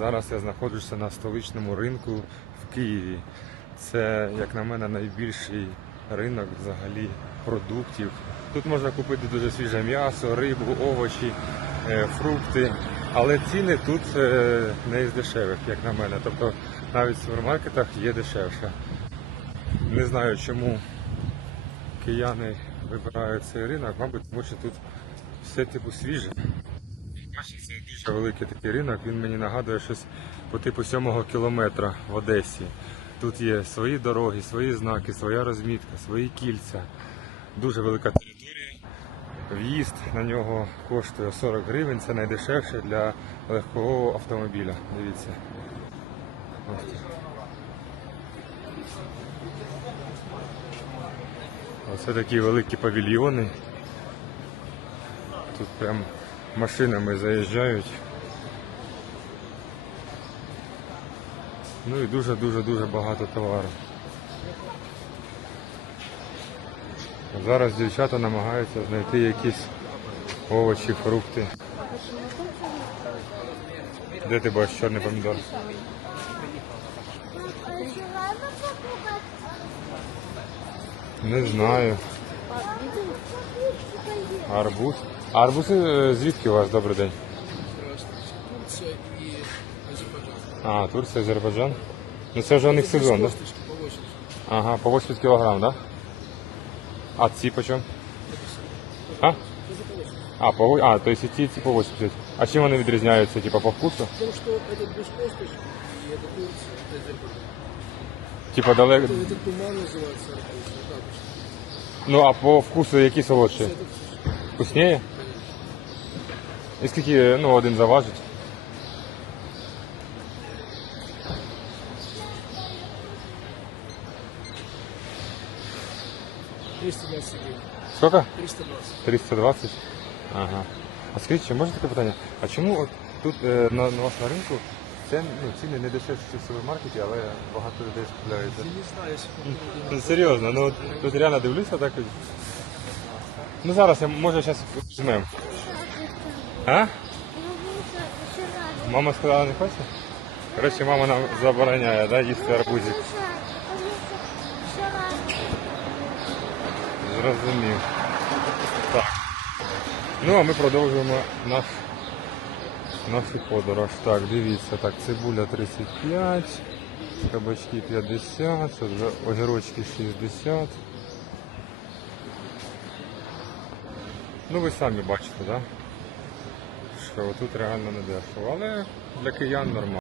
Зараз я знаходжуся на столичному ринку в Києві. Це, як на мене, найбільший ринок взагалі продуктів. Тут можна купити дуже свіже м'ясо, рибу, овочі, е, фрукти. Але ціни тут е, не із дешевих, як на мене. Тобто навіть в супермаркетах є дешевше. Не знаю, чому кияни вибирають цей ринок, мабуть, тому що тут все типу свіже. Дуже великий такий ринок, він мені нагадує щось по типу сьомого кілометра в Одесі. Тут є свої дороги, свої знаки, своя розмітка, свої кільця. Дуже велика територія. В'їзд на нього коштує 40 гривень, це найдешевше для легкого автомобіля. Дивіться. Ось. Оце такі великі павільйони. Тут прям машинами заїжджають. Ну і дуже-дуже-дуже багато товару. Зараз дівчата намагаються знайти якісь овочі, фрукти. Де ти бачиш чорний помідор? Не знаю. Арбуз. А арбузи е, звідки у вас добрий день? Турция и Азербайджан. А, Турція, Азербайджан. Ну це вже у них сезон, так? Да? Косточки по 80. Ага, по 80 кілограм, да? А ці по чому? А? А, по, во- а, то есть і ці, і ці по 80. А чим вони відрізняються, типа по вкусу? Потому что этот без косточек, и это Турция, это Азербайджан. Типа далеко. Это, этот туман называется арбуз, вот так вот. Ну а по вкусу які солодші? Это вкусно. Вкусніє? І скільки, ну, один заважить? Сколько? 320. 320? Ага. А скажіть, чи може таке питання? А чому от тут е, на, на вас на ринку це, ну, ціни не дешевші ніж в супермаркеті, але багато людей скупляються? Не знаю, если Ну серйозно, ну от тут реально дивлюся так. Ну зараз я може зараз візьмемо. А? Мама сказала не хоче? Коротше, мама нам забороняє, да, їсти арбузик. Зрозумів. Так. Ну а ми продовжуємо наш, нашу подорож. Так, дивіться, так, цибуля 35, кабачки 50, це вже огірочки 60. Ну ви самі бачите, так? Да? Що тут реально не дешево, але для киян нормально.